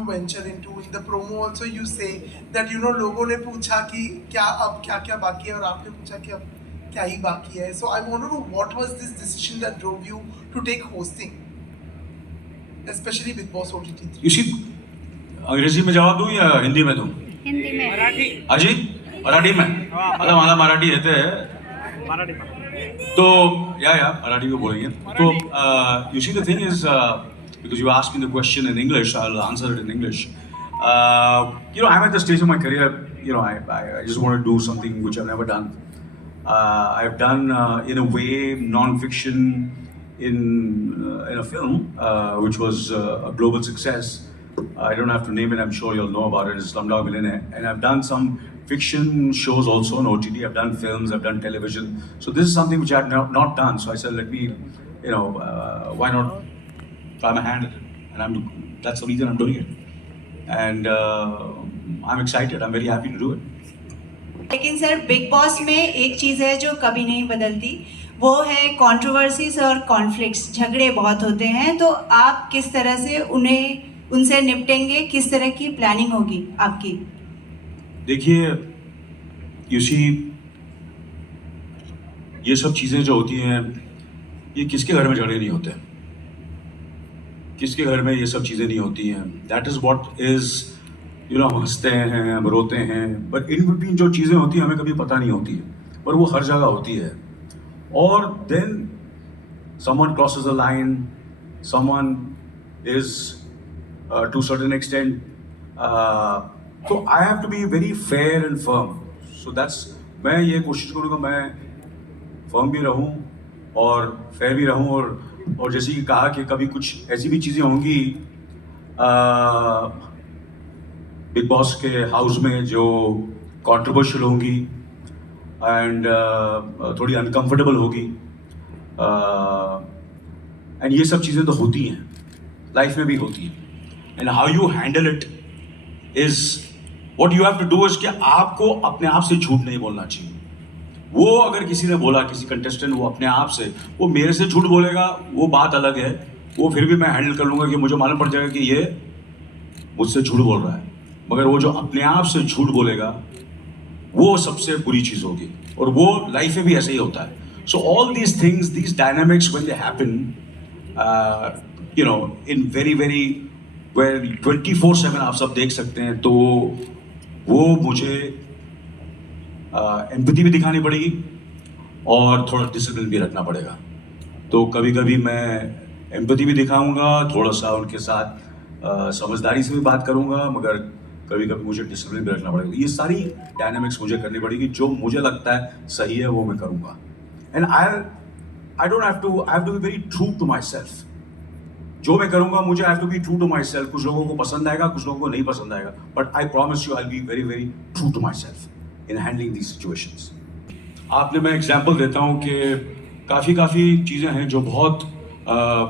you venture into. In the promo also you say that लोगों ने पूछा कि क्या अब क्या बाकी है और आपने पूछा कि अब क्या ही बाकी है. So I want to know what was this decision that drove you to take hosting, especially Bigg Boss OTT 3. You see, अंग्रेजी में जवाब दूं या हिंदी में दूं? हिंदी में. मराठी. अजी मराठी में. अरे मला मराठी येते मराठी. तो या मराठी में बोलेंगे. तो you see the thing is because you asked me the question in English, I'll answer it in English. I'm at the stage of my career. I just want to do something which I've never done. I've done in a way non-fiction in a film which was a global success. I don't have to name it, I'm sure you'll know about it. It's Slumdog Millionaire. And I've done some fiction shows also on OTT. I've done films, I've done television. So this is something which I have not done. So I said, let me, why not try my hand at it? And that's the reason I'm doing it. And I'm excited, I'm very happy to do it. लेकिन sir big boss में एक चीज़ है जो कभी नहीं बदलती, वो है कंट्रोवर्सीज और कॉन्फ्लिक्ट्स. झगड़े बहुत होते हैं, तो आप किस तरह से उनसे निपटेंगे, किस तरह की प्लानिंग होगी आपकी? देखिए you see, ये सब चीज़ें जो होती हैं, ये किसके घर में झगड़े नहीं होते, किसके घर में ये सब चीज़ें नहीं होती हैं. दैट इज़ वॉट इज़ हम हंसते हैं, हम रोते हैं, बट इन बिटवीन जो चीज़ें होती हैं हमें कभी पता नहीं होती है, पर वो हर जगह होती है. और then someone crosses a line, someone is to certain extent, तो I have to be very fair and firm. So that's, मैं ये कोशिश करूँगा मैं फर्म भी रहूँ और फेयर भी रहूँ. और जैसे कि कहा कि कभी कुछ ऐसी भी चीज़ें होंगी बिग बॉस के हाउस में जो कंट्रोवर्शियल होंगी एंड थोड़ी अनकंफर्टेबल होगी, एंड ये सब चीज़ें तो होती हैं, लाइफ में भी होती हैं. And how you handle it is what you have to do. Is कि आपको अपने आप से झूठ नहीं बोलना चाहिए. वो अगर किसी ने बोला, किसी कंटेस्टेंट वो अपने आप से, वो मेरे से झूठ बोलेगा, वो बात अलग है, वो फिर भी मैं हैंडल कर लूँगा कि मुझे मालूम पड़ जाएगा कि ये मुझसे झूठ बोल रहा है. मगर वो जो अपने आप से झूठ बोलेगा वो सबसे बुरी चीज़ होगी, और वो लाइफ में भी ऐसे ही होता है. So all these things, these dynamics when they happen in very very where 24/7 आप सब देख सकते हैं, तो वो मुझे एम्पैथी भी दिखानी पड़ेगी और थोड़ा डिसिप्लिन भी रखना पड़ेगा. तो कभी कभी मैं एम्पैथी भी दिखाऊंगा, थोड़ा सा उनके साथ समझदारी से भी बात करूंगा, मगर कभी कभी मुझे डिसिप्लिन भी रखना पड़ेगा. ये सारी डायनामिक्स मुझे करनी पड़ेगी. जो मुझे लगता है सही है वो मैं करूंगा. And I have to be very true to myself. जो मैं करूंगा मुझे have to be true to myself. कुछ लोगों को पसंद आएगा, कुछ लोगों को नहीं पसंद आएगा, but I promise you I will be very very true to myself in handling these situations. आपने, मैं एग्जांपल देता हूँ कि काफ़ी चीज़ें हैं जो बहुत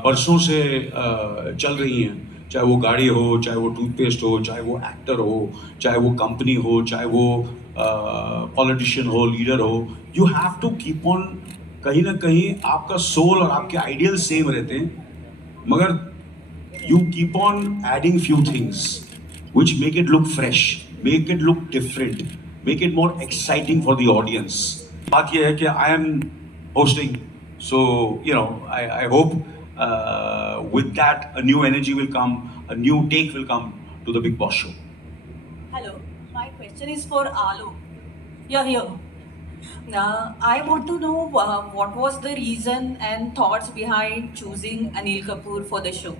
बरसों से चल रही हैं, चाहे वो गाड़ी हो, चाहे वो टूथपेस्ट हो, चाहे वो एक्टर हो, चाहे वो कंपनी हो, चाहे वो पॉलिटिशियन हो, लीडर हो. You have to keep on, कहीं ना कहीं आपका सोल और आपके आइडियल सेम रहते हैं, मगर you keep on adding few things which make it look fresh, make it look different, make it more exciting for the audience. बात यह है कि I am hosting, so I hope with that a new energy will come, a new take will come to the Bigg Boss show. Hello, my question is for Alu. You're here. I want to know what was the reason and thoughts behind choosing Anil Kapoor for the show?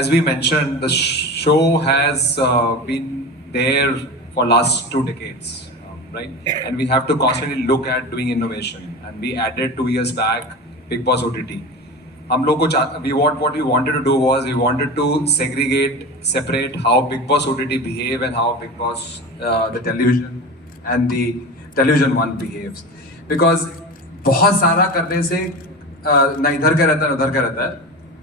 As we mentioned, the show has been there for last 2 decades. Right? And we have to constantly look at doing innovation. And we added 2 years back Bigg Boss OTT. What we wanted to do was we wanted to separate how Bigg Boss OTT behave and how Bigg Boss the television and the television one behaves. Because बहुत सारा करने से ना इधर का रहता है ना उधर का रहता है.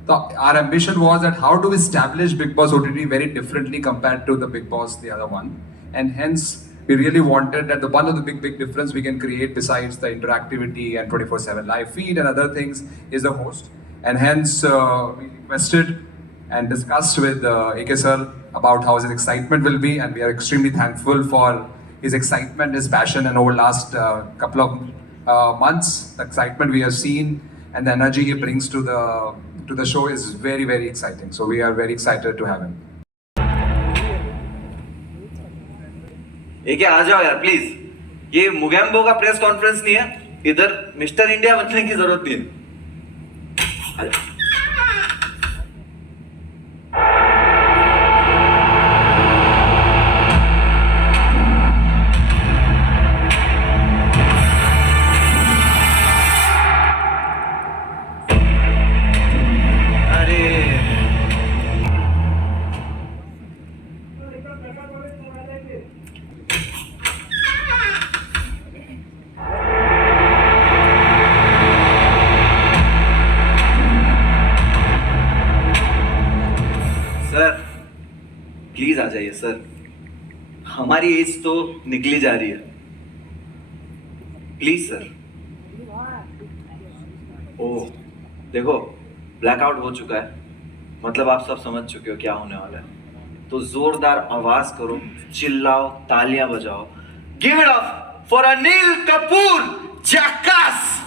So our ambition was that how to establish Bigg Boss OTT very differently compared to the Bigg Boss, the other one, and hence we really wanted that the one of the big difference we can create besides the interactivity and 24/7 live feed and other things is the host. and hence we requested and discussed with AK sir about how his excitement will be, and we are extremely thankful for his excitement, his passion, and over last couple of months, the excitement we have seen and the energy he brings to the show is very, very exciting. So we are very excited to have him. क्या आ जाओ यार please. ये मुगैम्बो का press conference नहीं है, इधर mister India बनने की जरूरत नहीं है. सर प्लीज आ जाइए सर, हमारी एज तो निकली जा रही है. Please sir. ओह देखो, ब्लैकआउट हो चुका है, मतलब आप सब समझ चुके हो क्या होने वाला है. तो जोरदार आवाज करो, चिल्लाओ, तालियां बजाओ. Give it up for Anil Kapoor. Jackass.